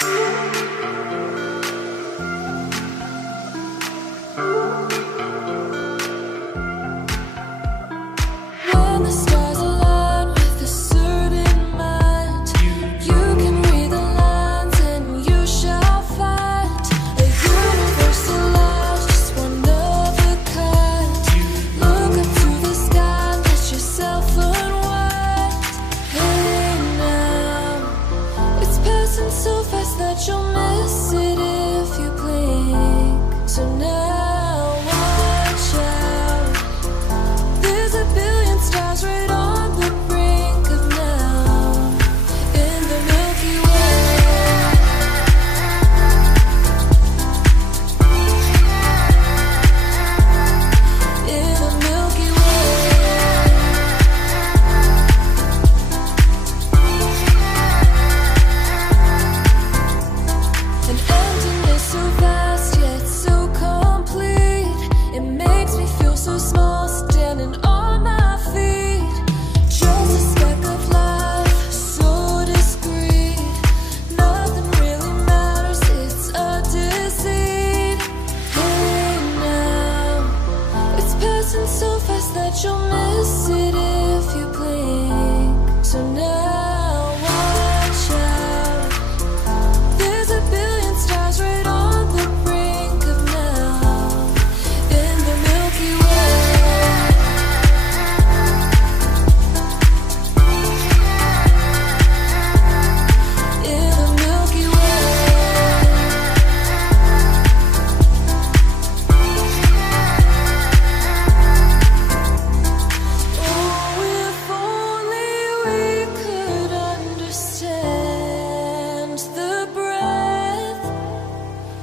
When the stars align with a certain mind, you can read the lines and you shall find a universal light, just one of a kind. Look up to the sky, let yourself unwind. Hey now, it's passing so fast that you'll miss it if you blink. So now watch out. There's a billion stars right on the brink of now in the Milky Way. In the Milky Way. An emptiness so vast yet so complete. It makes me feel so small standing on my feet. Just a speck of life, so discreet. Nothing really matters, it's a deceit. Hey now, it's passing so fast that you'll miss it if you blink. So now watch out. There's a billion stars right on the brink of now in the Milky Way. In the Milky Way. Oh, if only we could understand the breath.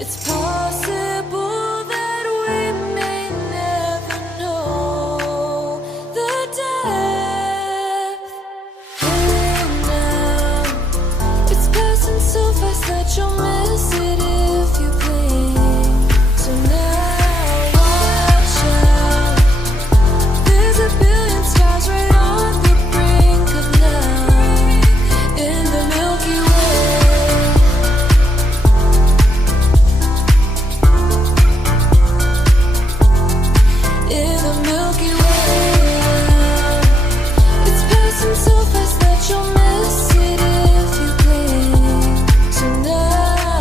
It's possible that we may never know the depth. Hey now, it's passing so fast that you'll miss it if you blink. So now watch out. There's a billion stars right on the brink of now in the Milky Way. In the Milky Way. It's passing so fast that you'll miss it if you blink. So now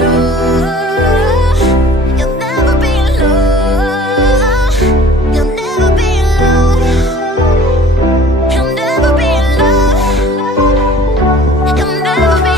You'll never be alone. You'll never be alone. You'll never be alone. You'll never be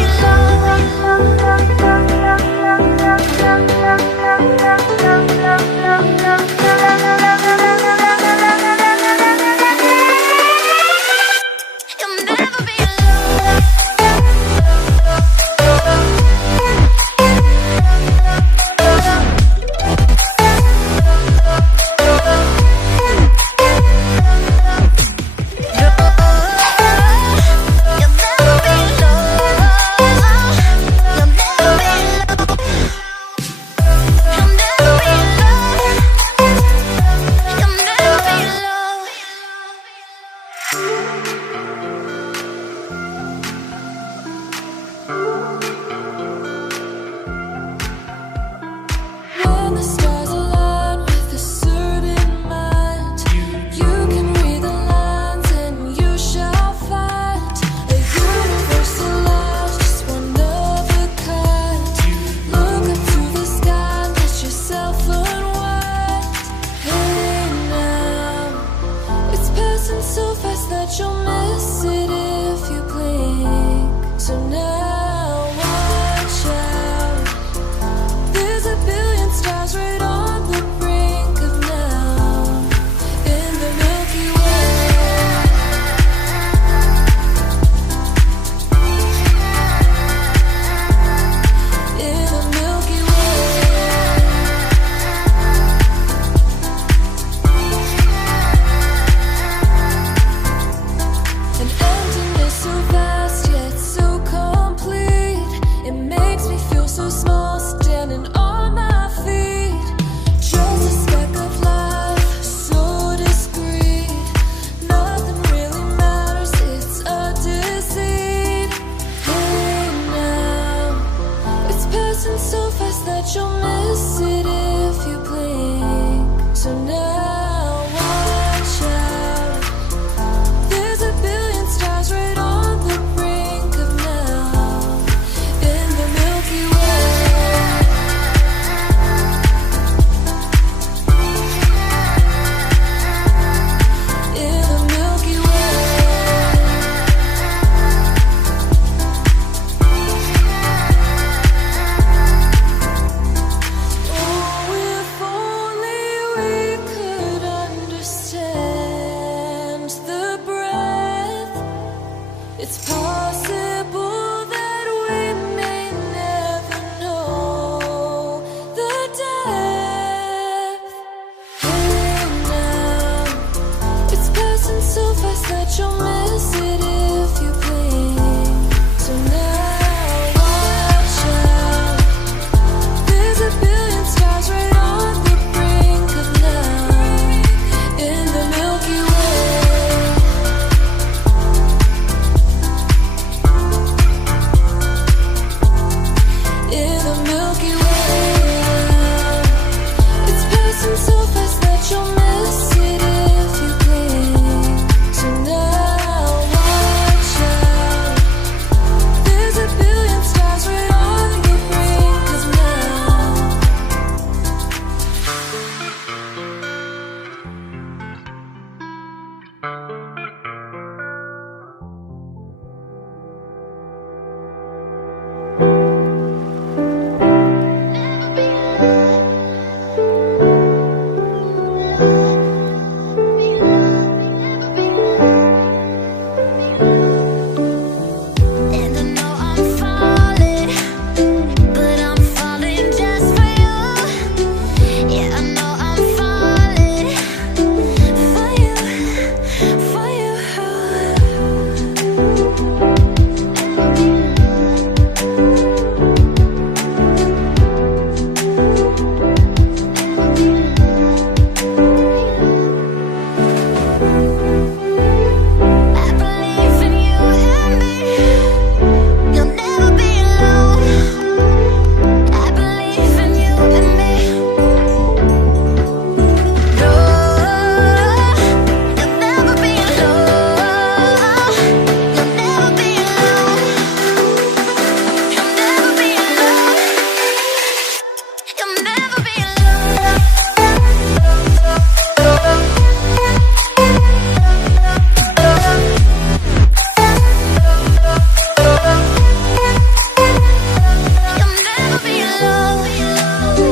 When the stars align with a certain mind, you can read the lines and you shall find a universal love, just one of a kind. Look up to the sky, let yourself unwind. Hey now, it's passing so fast that you'll miss it if you blink. So now watch out. There's a billion stars right on the brink of now in the Milky Way. In the Milky Way. An emptiness so vast yet so complete. It makes me feel so small standing on my feet. Just a speck of life, so discreet. Nothing really matters, it's a deceit. Hey now, it's passing so fast that you'll miss